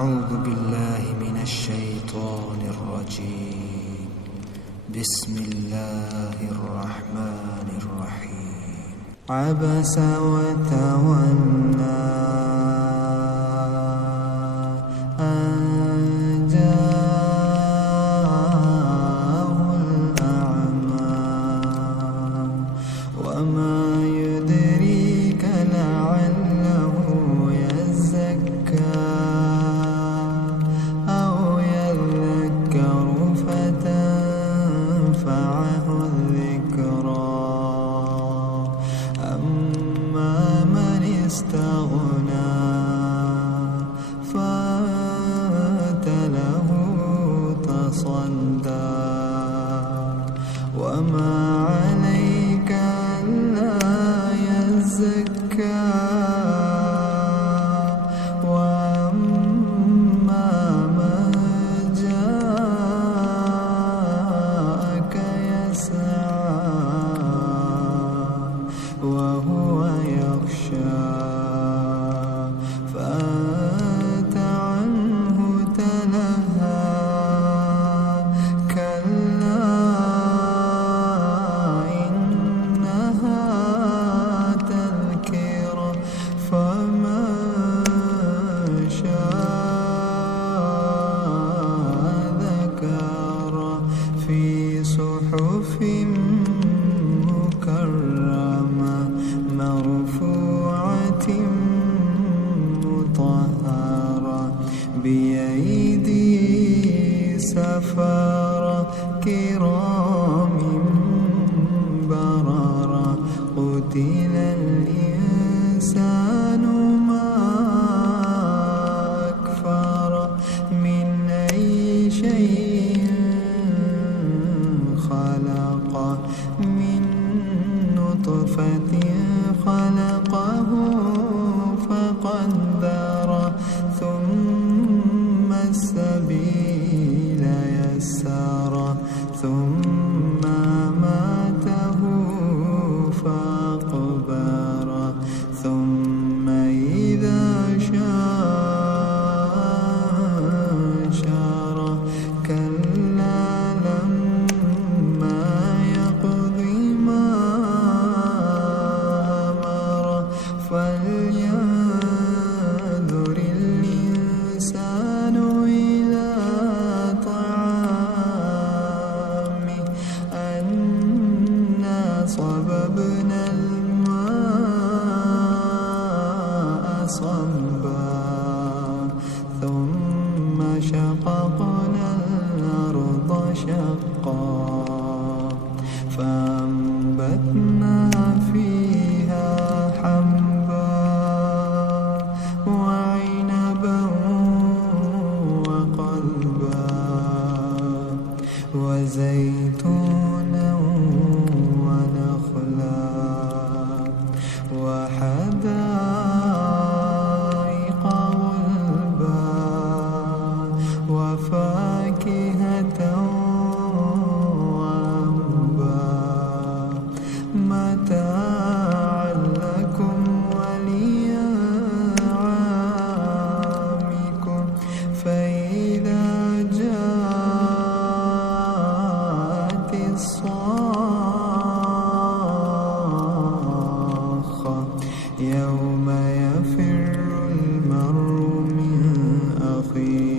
أعوذ بالله من الشيطان الرجيم. بسم الله الرحمن الرحيم. عبس وتولى أن جاءه الأعمى وما يدريك لعله يزكى أو يذكر فتنفعه الذكرى أما من استغنى فأنت له تصدى وما عليك ألا يزكى وأما من جاءك يسعى وهو يخشى فأنت عنه تلهى كلا إنها تذكرة فمن شاء ذكره في صحف مكرمة مرفوعة مطهرة بأيدي سفرة كرام بررة قتل الإنسان ما أكفره من أي شيء خلقه من نطفة خلقه فقدره ثم السبيل يسره ثم أماته فأقبره ثم إذا شاء أنشره كلا لما يقض ما أمره فلينظر الإنسان إلى طعامه أنا صببنا الماء صبا ثم شققنا الأرض شقا فأنبتنا فيها حبا وعنبا وقضبا وزيتونا ونخلا وحدائق غلبا وفاكهة وأبا متاعا لكم ولأنعامكم فإذا جاءت الصاخة يوم يفر المرء من أخيه